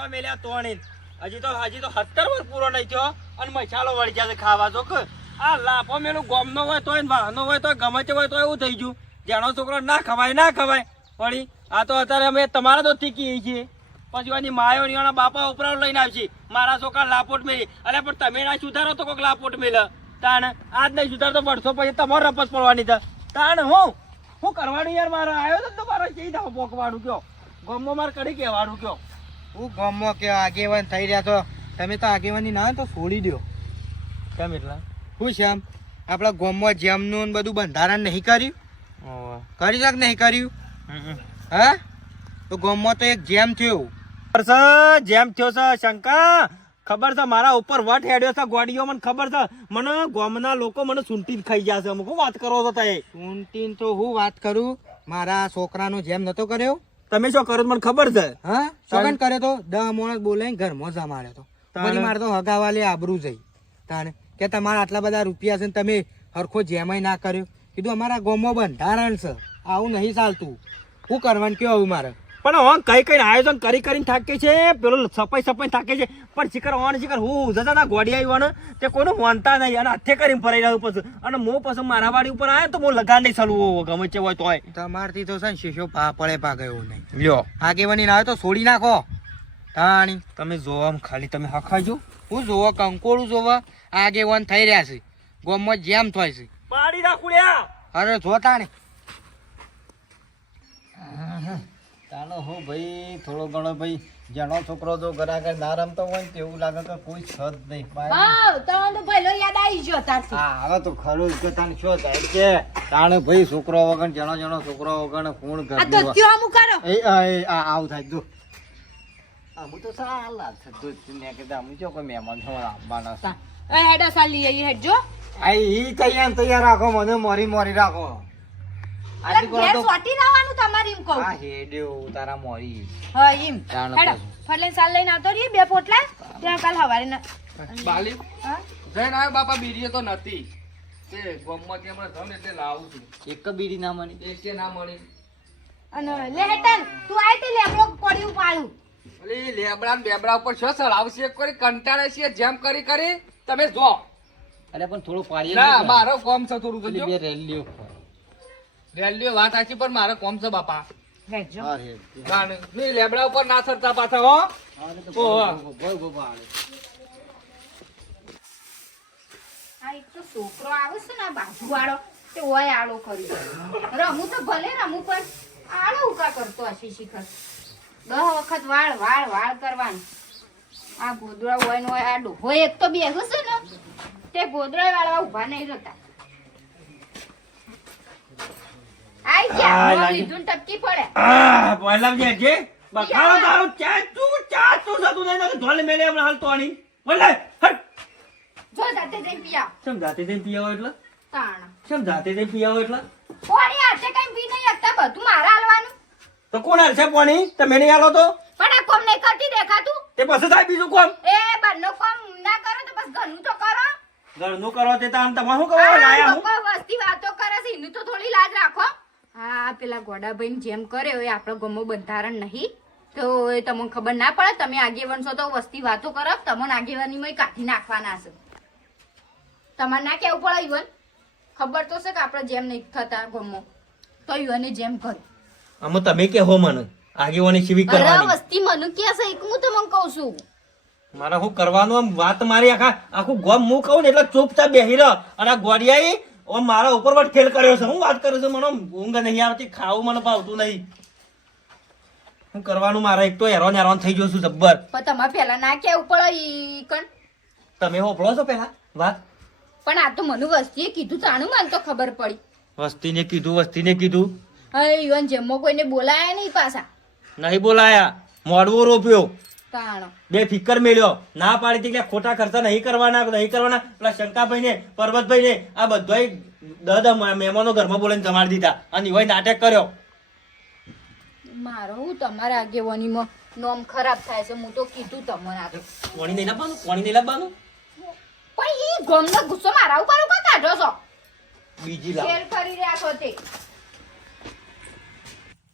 લાફા મેલ્યા તોણી હજી તો 70 વર્ષ પૂરો નહીં થયો અને મસાલો વળી જશે ખાવા જો કે આ લાફો મેલું ગોમનો હોય તોય વાહનો હોય તો ગમે તે હોય તો એવું થઈ ગયું જેનો છોકરો ના ખવાય વળી આ તો અત્યારે અમે તમારા તો શીખીએ છીએ પછી એની માયો એના બાપા ઉપરાવ લઈને આવશે મારા છોકરા લાપોટ મેલી અરે પણ તમે ના સુધારો તો કોઈક લાપોટ મેલે તાણ આજ નહીં સુધારતો વર્ષો પછી તમારે રપસ પડવાની તાણ હું કરવાનું યાર મારે આવ્યો તો મારે કઈ દાવ પોકવાનું કયો ગમો મારે કરી કહેવાનું કયો હું ગમો કે આગેવાન થઈ રહ્યા છો તમે તો આગેવાની ના તો છોડી દો કેમ એટલા શું છે આમ આપણા ગોમમાં જેમનું બધું બંધારણ નહીં કર્યું કરી શક નહીં કર્યું હા તો ગોમમાં તો એક જેમ થયું જેમ થયો છે શંકા ખબર છે મારા ઉપર વટ હેડ્યો છે ગોડીઓ મને ખબર છે મને ગોમના લોકો મને સૂંટીને ખાઈ જશે અમુક વાત કરો છો તે સૂંટીને તો હું વાત કરું મારા છોકરાનો જેમ નતો કર્યો તમે શું કરો મને ખબર છે હા સગન કર્યો તો 10 માણસ બોલાઈને ઘરમાં જમાડ્યો તો પછી મારે તો હગાવાલે આબરૂ જઈ તાણે કે તમારા આટલા બધા રૂપિયા છે ને તમે હરખો જેમાય ના કર્યો કીધું અમારા ગામમાં બંધારણ છે આવું નહીં ચાલતું શું કરવાનું કેવું આવું મારે પણ હું કઈ આયોજન કરીને થાકે છે પેલો સપાઈ થાકે છે પણ શિખર હું જતા ગોડી આવ્યો ને તે કોઈનું માનતા નહીં અને હાથે કરીને ફરાઈ રહ્યું પછી અને હું પછી મારા વાડી ઉપર આવ્યો તો હું લગાડ નહીં ચાલવું ગમે છે હોય તોય તમારથી તો છે ને શીશો પડે ગયો નહીં લ્યો આગેવાની ના આવે તો છોડી નાખો તાણી તમે જોવા ખાલી તમે હખાજો હું જોવા કંકોળું જોવા આગેવાન થઈ રહ્યા છે ગામમાં જેમ થાય છે પાડી રાખુડ્યા અરે જોતા ને ચાલો હો ભાઈ થોડો ઘણો ભાઈ જેનો છોકરો જો ઘરાઘર ના રમતો હોય ને તેવું લાગે કે કોઈ છે જ નહીં હા તો પહેલો યાદ આવી ગયો તારથી હા હવે તો ખરું જ કે તાને શું થાય કે તાણે ભાઈ છોકરો વગર જેનો છોકરો વગર કોણ ઘર આ તો ક્યો આમ કરો આવું થાય જો આમ તો સાલા છે તો ને કે આમ જો કોઈ મહેમાન થવા આવવાના એ હેડા સાલી એ હેડ જો આ ઈ તૈયાર રાખો મને મોરી રાખો અરે ઘેર સોટી લાવવાનું તમારે એમ કહું હા હેડ્યો તારા મોરી હા એમ જાણો હેડા ફરલે સાલ લઈને આવતો રહી બે પોટલા ત્યાં કાલ હવારે ના બાલી હા જઈને આવ્યો બાપા બીડીએ તો નથી તે ગોમમાં કે હમણાં જાઉં ને એટલે લાવું છું એક બીડી ના મળી એક કે ના મળી અને લે હેતન તું આય તે લેબડો પડ્યું પાડું ઓલી લેબડા ને બેબડા ઉપર શું સળાવશે કરી કંટાળે છે જેમ કરી તમે જો અરે પણ થોડું પાડી ના મારો કોમ છે થોડું તો બે રેલીઓ રેલીઓ વાત સાચી પણ મારો કોમ છે બાપા રહેજો નહીં લેબડા ઉપર ના સરતા પાછા હો આ એક તો છોકરો આવે છે ને બાજુવાળો તે ઓય આળો કરી રમું તો ભલે રમું પણ આળો ઉકા કરતો હશે શિખર 10 વખત વાળ કરવાનું આ ગોદડા હોય ને હોય આડો હોય એક તો બેહું છે ને તે ગોદડા વાળવા ઉભા નહીં રહેતા આઈ જા લીધું ટપકી પડે પહેલા જે બખાડો તારો ચા તું જતું નહીં ધોલ મેલે હમણાં હાલ તોણી બોલે હટ જો જાતે જઈને પિયા સમજાતે જઈને પિયાવો એટલે તાણ સમજાતે જઈને પિયાવો એટલે કોણી હાથે કઈ પી નહીં શકતા બધું મારા હાલવાનું તો કોણ હાલ છે પાણી તમે નહીં હાલો તો પણ આ કોમ નહીં કરતી દેખાતું તે પછી થાય બીજું કોમ એ બંને કોમ ના કરો તો બસ ઘરનું તો કરો ઘરનું કરો તે તાન તમારે શું કરો આ લાયા હું લોકો વસ્તી વાતો કરે છે એનું તો થોડી લાજ રાખો હા પેલા ગોડાભાઈ જેમ કરે એ આપણો ગમો બંધારણ નહીં તો એ તમને ખબર ના પડે તમે આગેવાન છો તો વસ્તી વાતો કરો તમને આગેવાનીમાં કાઢી નાખવાના છે તમારે ના કેવું પડે ઈવન ખબર તો છે કે આપણે જેમ નહીં થતા ગમો તો ઈવને જેમ કરે આમાં તમે કે હો મને આગેવાની શિવી અરે કરવાની વસ્તી મને કે છે એક હું તમને કહું છું મારે શું કરવાનું આમ વાત મારી આખું ગોમ હું કહું ને એટલે ચૂપચાપ બેહી રહ અને આ ગોડિયાએ ઓમ મારા ઉપર વટ ખેલ કર્યો છે હું વાત કરું છું મને ઊંઘ નહીં આવતી ખાવું મને ભાવતું નહીં શું કરવાનું મારે એક તો હેરાન થઈ ગયો છું જબ્બર પણ તમારે પેલા ના કેવું પડે ઈ કણ તમે હોપળો છો પેલા વાત પણ આ તો મને વસ્તીએ કીધું તાણું મને તો ખબર પડી વસ્તીને કીધું હવે ઈવન જેમો કોઈને બોલાયા નહીં પાછા નહીં બોલાયા મોડવો રોપ્યો તાણો બે ફિકર મેળ્યો ના પાડી હતી કે ખોટા ખર્ચા નહીં કરવાના પેલા શંકાભાઈ ને પર્વતભાઈ ને આ બધા મહેમાનો ઘરમાં બોલાવીને જમાડી દીધા અને એવાય નાટક કર્યો મારો હું તમારા આગેવાનીમાં નોમ ખરાબ થાય છે હું તો કીધું તમને આ પાણી નહીં લાવવાનું પણ ઈ ગમનો ગુસ્સો મારા ઉપર કાઢો છો બીજી લાવ શેર કરી રહ્યા છો તે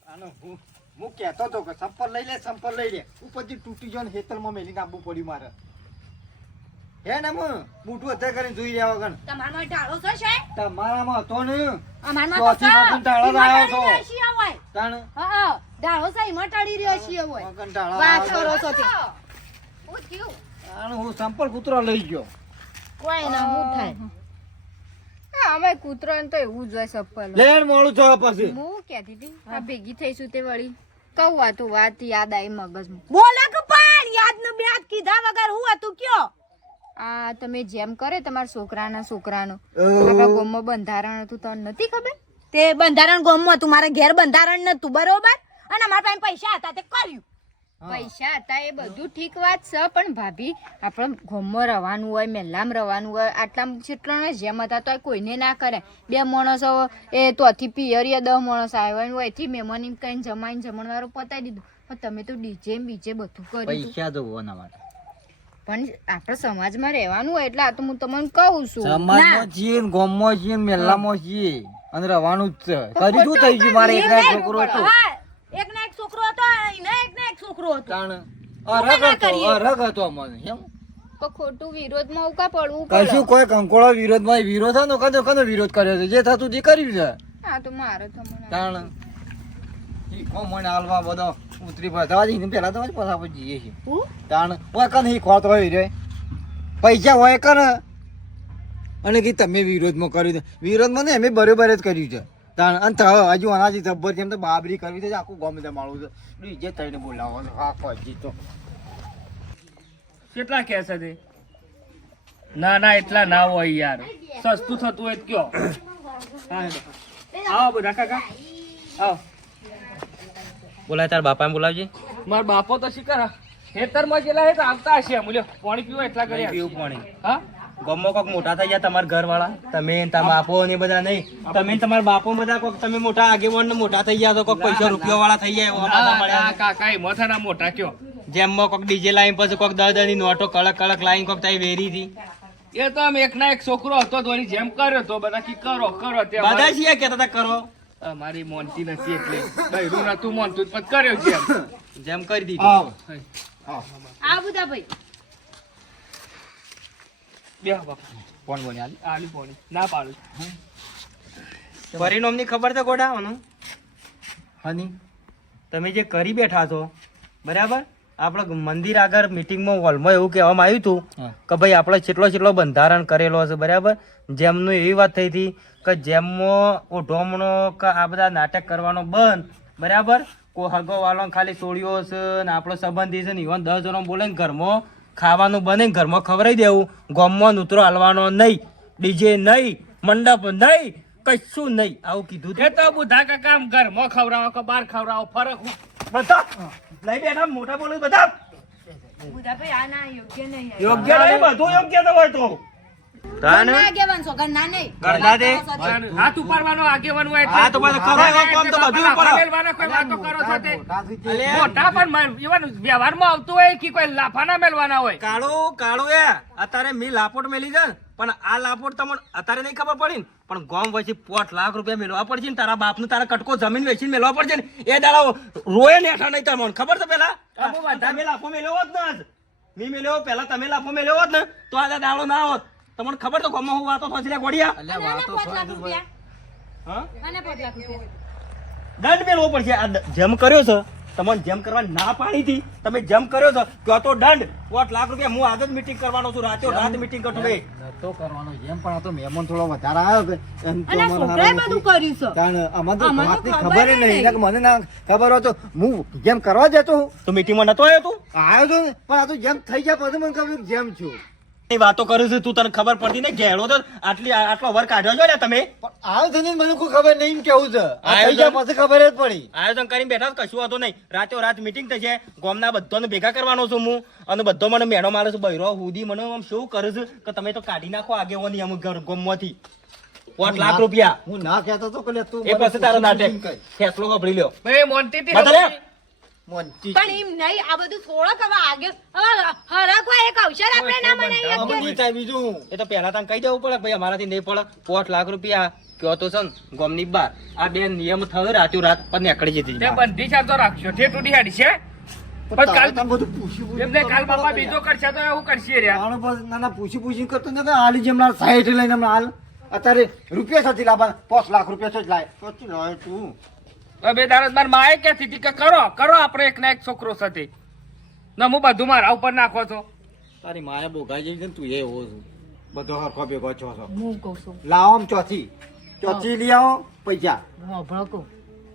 આનો હું હું કહેતો તો કે સંપલ લઈ લે ઉપરથી તૂટી ગયો ને હેતલમાં મેલીને આવવું પડ્યું મારે હે ને મોટું અત્યારે કરીને જોઈ રહ્યા વગર તમારામાં ઢાળો છે સાહેબ? તમારામાં હતો ને અમારમાં ચોથી વખત ઢાળો જ આવ્યો છો. ઢાળો છીએ હોય. તાણ હા, ઢાળો છે એમાં ટાળી રહ્યો છીએ હોય. વગર ઢાળો વાત આવ્યો કરો છો. છો તે. હું થયું? તાણ હું સંપલ કૂતરો લઈ ગયો કોઈ ના હું થાય. હા, અમે કૂતરાને તો એવું જ હોય સપ્પલ. લેણ મોડું છો પછી હું કહેતી હતી આ ભેગી થઈશું તે વળી કહું આ તો વાત યાદ આવી મગજમાં. બોલે કે પણ યાદ ન બ્યાદ કીધા વગર હું હતું કયો આ તમે જેમ કરે તમારા છોકરાનું આપણા ગામમાં બંધારણ હતું તને નથી ખબર? તે બંધારણ ગોમમાં તું મારા ઘેર બંધારણ નતું બરોબર અને અમારા પાસે પૈસા હતા તે કર્યું પૈસા હતા એ બધું ઠીક વાત છે પણ ભાભી આપણે ગામમાં રહેવાનું હોય મહેલામાં રહેવાનું હોય આટલા જેટલા જેમ હતા તો કોઈને ના કરે. 2 માણસો એ તોથી પિયરીએ 10 માણસ આવ્યા હોય એથી મહેમાન એમ કઈ જમાઈને જમણવારો પતાવી દીધું પણ તમે તો ડીજે બીજે બધું કર્યું હતું. પૈસા જોવો ના માટે પણ આપણે સમાજમાં રહેવાનું હોય એટલે આ તો હું તમને કહું છું. સમાજમાં છીએ ને ગામમાં છીએ ને મેલામાં છીએ અને રહેવાનું જ છે કરી શું થઈ ગયું મારે એકલા એક છોકરો હતો હા એક ના એક છોકરો હતો એને એક ના એક છોકરો હતો તાણ અરગ હતો અમને એમ તો ખોટું વિરોધમાં ઉકા પડવું પડે. કશું કોઈ કંકોળો વિરોધમાં વિરોધ હતો કનો વિરોધ કર્યો છે જે થતું તે કર્યું છે હા તો મારે તો મને તાણ ઈકો મને હાલવા બધો ઉતરી પડતા જઈને પેલા તો પાછા આપણે જઈએ છીએ તાણ હોય કને ઈ ખોત હોય રે પૈસા હોય કને અને કે તમે વિરોધમાં કર્યું વિરોધમાં ને અમે બરોબર જ કર્યું છે તાણ અંત હજુ આનાથી જબ્બર જેમ તો બાબરી કરવી છે આખું ગામ જમાડવું છે ડીજે થઈને બોલાવો આખો હજી તો કેટલા કહે છે તે? ના ના એટલા ના હોય યાર સસ્તું થતું હોય તો કયો. હા, હેડો. આવો બધા કાકા આવો. બોલાય તાર બાપાને બોલાવજે. મારા બાપો તો શીખર ખેતરમાં ગયેલા હે તો આવતા હશે મૂલ્યો પાણી પીવો એટલા કરી પીવું પાણી. હા ગામમાં કોક મોટા થઈ ગયા તમારા ઘરવાળા તમે ને તમારા બાપો ને બધા નહીં તમે ને તમારા બાપો બધા કોક તમે મોટા આગેવાન ને મોટા થઈ ગયા તો કોક પૈસા રૂપિયા વાળા થઈ જાય એવા પાછા મળ્યા. કાકા એ મોથાના મોટા કયો જેમમાં કોક ડીજે લાઈન પછી કોક 10 ની નોટો કડક કડક લાઈન કોક તઈ વેરી હતી. એ તો આમ એક ના એક છોકરો હતો તો એની જેમ કર્યો તો બધા કી કરો કરો તે બધા છીએ કેતા હતા કરો મારી મોનતી નથી એટલે બૈરું નતું મોનતું પણ કર્યો જેમ જેમ કરી દીધું. આ બધા ભાઈ બે બાપા કોણ બોલ્યા આલી પોણી ના પાડું પરિણામ ની ખબર છે ગોડાવાનું હની તમે જે કરી બેઠા છો બરાબર આપણે મંદિર આગળ મીટિંગમાં હોલમાં એવું કહેવામાં આવ્યું હતું કે ભાઈ આપણે કેટલો બંધારણ કરેલો છે બરાબર જેમનું એવી વાત થઈ હતી કે જેમમાં ઓઢોમણો કે આ બધા નાટક કરવાનો બંધ બરાબર કોઈ હગો વાળો ખાલી સોળીઓ છે ને આપણો સંબંધી છે ને ઇવન 10 જણો બોલે ને ઘરમાં ખાવાનું બને ને ઘરમાં ખવડાવી દેવું ગામમાં નૂતરો હાલવાનો નહીં ડીજે નહીં મંડપ નહીં કશું નહીં આવું કીધું એ તો બુધા કાકા આમ ઘરમાં ખવડાવો કે બહાર ખવડાવો ફરક હું બધા લઈ બેઠા મોટા બોલું બધા બધા ભાઈ આ ના યોગ્ય નહીં યોગ્ય નહીં બધું યોગ્ય તો હોય તો તાને આગેવાન છો ઘરના નહીં ઘરના દે હાથ ઉપાડવાનો આગેવાન હોય હા તો બધું ખબર હોય કોમ તો બધું ઉપર મેલવાના કોઈ વાતો કરો છો તે અલે મોટા પણ ઇવન વ્યવહારમાં આવતું હોય કે કોઈ લાફાના મેલવાના હોય કાળું એ અત્યારે મી લાપોટ મેલી છે ને, પણ આ લાપોટ તમને અત્યારે નહીં ખબર પડી ને પણ ગામ પછી 5 લાખ રૂપિયા મેળવા પડશે ને તારા બાપનું તારા કટકો જમીન વેચીને મેળવા પડશે ને એ દાડા રોય ને હેઠા નહીં તમને ખબર છે પેલા તમે લાફો મેલ્યો હોત ને આજ મી મેલ્યો પેલા તમે લાફો મેલ્યો હોત ને તો આ દાડો ના હોત તમને ખબર તો ગામમાં હું વાતો થશે ગોડિયા અલ્યા વાતો હા અને 5 લાખ રૂપિયા દંડ મેળવો પડશે આ જેમ કર્યો છે તમને જેમ કરવા ના પાડી હતી તમે જેમ કર્યો છો તો તો દંડ 5 લાખ રૂપિયા હું આજ જ મીટિંગ કરવાનો છું રાત મીટિંગ કરતો ભાઈ નતો કરવાનો જેમ પણ આ તો મહેમાન થોડો વધારે આવ્યો કે એમ તો અને મને છોકરાએ હારા બધું કર્યું છે તાણ અમાર તો અમાર તો વાતની ખબર ખબર ય નહીં નહીં. કે મને ના ખબર હોય તો હું જેમ કરવા જતો હું તો મીટિંગમાં નતો આવ્યો તું આવ્યો તો ને, પણ આ તો જેમ થઈ જાય પછી મને ખબર જેમ છું એ વાતો કરું છું તું તને ખબર પડતી ને ઘેડો તો આટલો વર કાઢ્યો છો ને તમે પણ આવ્યો તો ને મને કોઈ ખબર નહીં કેવું છે આ આવ્યો થઈ જાય તો? પછી ખબર જ પડી આયોજન કરીને બેઠા છો, કશું વાતો નહીં રાત મીટિંગ થશે ગામના બધાને ભેગા કરવાનો છું હું અને બધો મને મેળો મારે છું બૈરો હુદી મને આમ શું કરું છું કે તમે તો કાઢી નાખો આગેવાની અમુક ગામમાંથી 5 લાખ રૂપિયા હું ના કહેતો તો કે લે તું એ પછી તારો નાટક ફેસલો કપડી લ્યો ભાઈ મોનતી બદલે મોંચી પણ એમ નહીં આ બધું થોડોક હવે આગળ હવે હરખવા એક અવસર આપણે ના બનાવી હવે શકીએ. નહીં થાય બીજું એ તો પહેલા તને કહી દેવું પડે કે ભાઈ અમારાથી નહીં પડે 5 લાખ રૂપિયા કયો તો છે ને ગોમની બાર આ બે નિયમ થયો રાત્યો રાત પર નીકળી જતી તે બધી ચાર તો રાખશો તે તૂટી હાડી છે પણ કાલ બધું પૂછી એમને કાલ બાપા બીજો કરશે તો એવું કરશે રે આનો પર નાના પૂછી કરતો ને હાલી જેમ ના સાઈઠ લઈને હમણાં હાલ અત્યારે રૂપિયા સાથે લાવવા 5 લાખ રૂપિયા જ લાય સોચી લાય તું બે દારદ માર માએ કહેતી હતી કે કરો આપણે એક ના એક છોકરો સાથે ના હું બધું મારા ઉપર નાખો છો તારી માએ બોગાઈ જઈ છે ને તું એ એવો છું બધો હરખો ભેગો છો છો હું કહું છું લાવો આમ ચોથી લઈ આવો પૈસા હોભળો કહું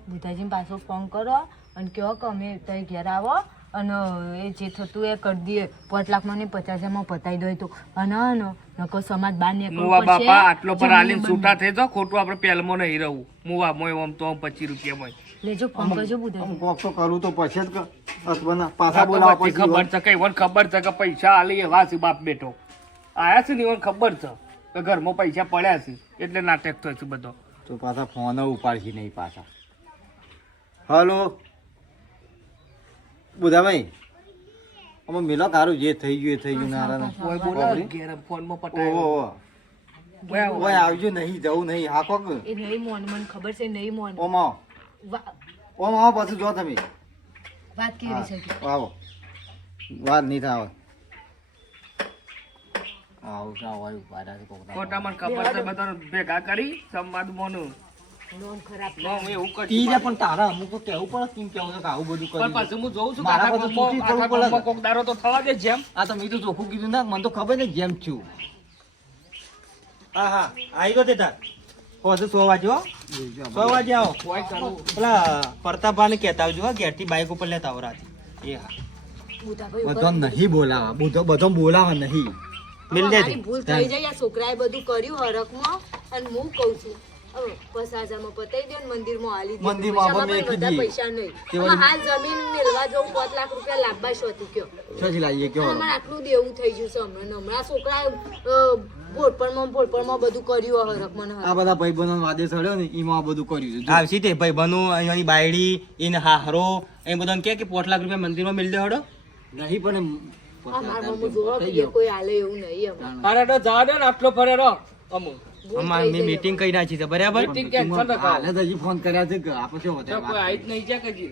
બુધાજીને પાછો ફોન કરો અને કહો કે અમે ત્યાં ઘેર આવો અને એ જે થતું એ કરી દઈએ 5 લાખમાં ને 50,000માં પતાવી દો તો અને નકો સમાજ બહાર મુવા બાપા આટલો પર આલીને છૂટા થઈ જાઓ ખોટું આપણે પહેલમાં નહીં રહું મુવા મોય આમ તો 25 રૂપિયામાં લેજો ફોન કરજો બુધાજી. કોક તો કરું તો પછી જ હસબના પાછા બોલાવો પછી ખબર છે કે ઈવન ખબર છે કે પૈસા આલી એવા છે બાપ બેટો આયા છે ને ઈવન ખબર છે કે ઘરમાં પૈસા પડ્યા છે એટલે નાટક થયો છે બધો તો પાછા ફોન ઉપાડશી નહીં પાછા હલો બુધાભાઈ અમે મિલો કારું જે થઈ ગયું એ થઈ ગયું નારા કોઈ બોલો ઘેર ફોનમાં પટાયો ઓહો ઓય આવજો નહીં જવું નહીં હા કોક એ નહીં મોન મને ખબર છે નહીં મોન ઓમાં આવો પાછું જો તમે વાત કેવી છે કે? આવો વાત નહીં થાય આવું આવો ઉપાડા છે કોક ખોટા મને ખબર છે બધાને ભેગા કરી સંવાદ મોનું લોન ખરાબ એવું કરી તીરે પણ તારા અમુક તો કેવું પડે કેમ કેવું છે કે આવું બધું પણ કર્યું પાછું હું જોઉં છું મારા આખા બધું ગામમાં- તૂટી આખા પડે. ગામમાં કોક દારો તો થવા દે જેમ આ તો મેં તો ચોખ્ખું કીધું ના મને તો ખબર ને જેમ છું હા હા આવી ગયો તે તાર હોજે 100 વાગે હો 100 વાગે આવો કોઈ કરવું પેલા પ્રતાપભાઈને કહેતા આવજો હો, ઘેરથી બાઈક ઉપર લેતા આવો રાતે એ હા બુધાભાઈ બધો નહીં બોલાવા બધો બોલાવા નહીં મિલ દે મારી ભૂલ થઈ જાય આ છોકરાએ બધું કર્યું હરખમાં અને હું કહું છું હવે 50,000માં પતાવી દે ને મંદિરમાં હાલી દે મંદિરમાં આપણે પૈસામાં મેકી પણ દઈએ. વધારે પૈસા નહીં તે હવે વળી- હાલ જમીન મેળવા જવું 5 લાખ રૂપિયા લાવવા શોધી કયો છોજી લાવીએ કેવો અમારે આટલું દેવું થઈ ગયું છે હમણાં છોકરાએ ભોળપણમાં બધું કર્યું હરખમાં ને આ બધા ભાઈબંધો વાદે ચડ્યો ને એમાં આ બધું કર્યું છે આવશે તે ભાઈ બનુ અહીંયાની બાયડી એને હાહરો એ બધાને કે 5 લાખ રૂપિયા મંદિરમાં મિલ દે હડો નહીં પણ અમારા મમ્મી જોવો કે કોઈ હાલે એવું નહીં અમારે. અરે તો જા દે ને આટલો ફરે રહો અમુ અમાર મેં મીટિંગ કરી નાખી છે બરાબર મીટિંગ કેન્સલ ન કરો હાલે તો હજી ફોન કર્યા છે કે આપણે શું તો કોઈ આઈ જ નહીં છે કે જી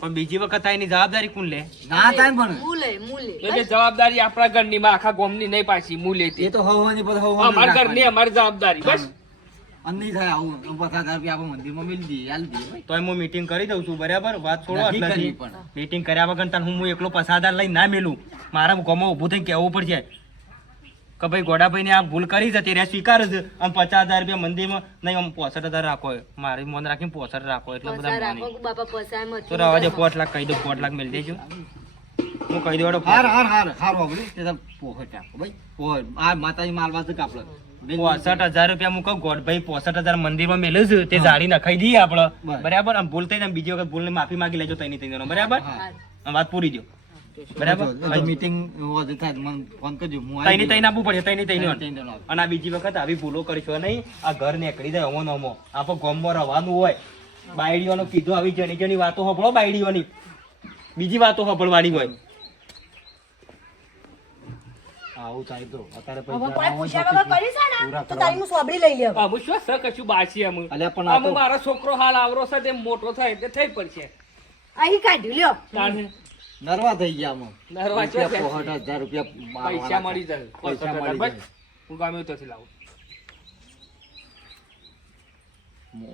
પણ બીજી વખત આની જવાબદારી કોણ લે ના થાય પણ મૂલે એટલે જવાબદારી આપણા ઘરની માં આખા ગામની નહીં પાછી હું એ લેતી તો હવાની પર અમારા ઘરની અમારી જવાબદારી બસ નહીં થાય આવું 50,000 રૂપિયા આપણે મંદિરમાં મિલ દઈએ હાલ દઈએ ભાઈ. તો હું મીટિંગ કરી દઉં છું બરાબર વાત છોડો નથી આટલાથી. કરવી પણ. મીટિંગ કર્યા વગર તને હું એકલો 50,000 લઈને ના મેલું મારા ગામમાં ઊભું થઈને કહેવું પડશે કે ભાઈ ગોડાભાઈને આ ભૂલ કરી છે તે સ્વીકાર છે અને 50,000 રૂપિયા મંદિરમાં નહીં આમ 65,000 રાખો મારી મન રાખીને 65 રાખો એટલે બધા પસાર માની. રાખો કે બાપા પસાર મત તો રવા દે 5 લાખ કહી દઉં 5 લાખ મેળ દેજો હું કહી દઉં હાર વાપરી તે તો પોહટ આપો ભાઈ પોહટ આ માતાજી માલવા છે કાપડ 65,000 રૂપિયા હું કહું ગોડભાઈ 65,000 મંદિરમાં મેલ્યું છે તે જાળી નખાઈ દઈએ આપણે બરાબર. બરાબર અને ભૂલ થઈ જાય ને બીજી વખત ભૂલની માફી માંગી લેજો તઈની તઈનો બરાબર હા. અને વાત પૂરી દો બરાબર મીટિંગ વધુ થાય તો મને ફોન કરજો હું આવી તઈની તઈને આપવું પડે તઈની તઈને તઈને આપવું. અને આ બીજી વખત આવી ભૂલો કરશો નહીં આ ઘર નીકળી જાય અમો નમો આપણે ગામમાં રહેવાનું હોય બાયડીઓનો કીધું આવી જણી જણી વાતો સાંભળો બાયડીઓની બીજી વાતો સાંભળવાની હોય આવું થાય તો અત્યારે હવે પૈસા કોઈ ના હોય પૂછ્યા વગર કરીશ ને પૂરા તો તારી હું સોબડી લઈ લેવ અમુ શું છે કશું બાસી અમુ અલ્યા પણ આ અમુ તો- મારો છોકરો હાલ આવરો છે તે મોટો થાય એટલે થઈ પડશે અહીં કાઢ્યું લ્યો તાણે નરવા થઈ ગયા અમે નરવા છે રૂપિયા 65,000 રૂપિયા પૈસા મળી જાય પૈસા મળી બસ જાય. હું ગામે ત્યાંથી લાવું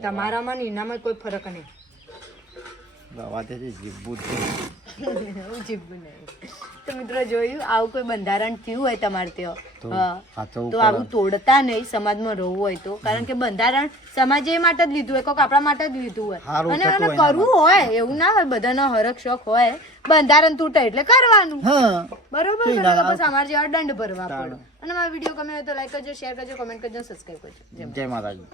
તમારામાં ને એનામાં કોઈ ફરક નહીં રવા દે છે, જીભું જ છે. હું જીભું નહીં. તો મિત્રો જોયું આવું કોઈ બંધારણ થયું હોય તમારે ત્યાં તો હા. સાચવવું તો પડે. આવું તોડતા નહીં સમાજમાં રહેવું હોય તો કારણ કે બંધારણ સમાજે એ માટે જ લીધું હોય કોઈક આપણા માટે જ લીધું હોય હારું અને થતું એને હોય કરવું હોય એવું ના હોય બધાનો હરક શોખ હોય બંધારણ તૂટે એટલે કરવાનું હા બરોબર તો ને? એના- બસ અમારે જેવા દંડ ભરવા પડે અને મારો વિડીયો ગમે હોય તો લાઈક કરજો શેર કરજો કમેન્ટ કરજો સબસ્ક્રાઈબ કરજો જય માતાજી. જય માતાજી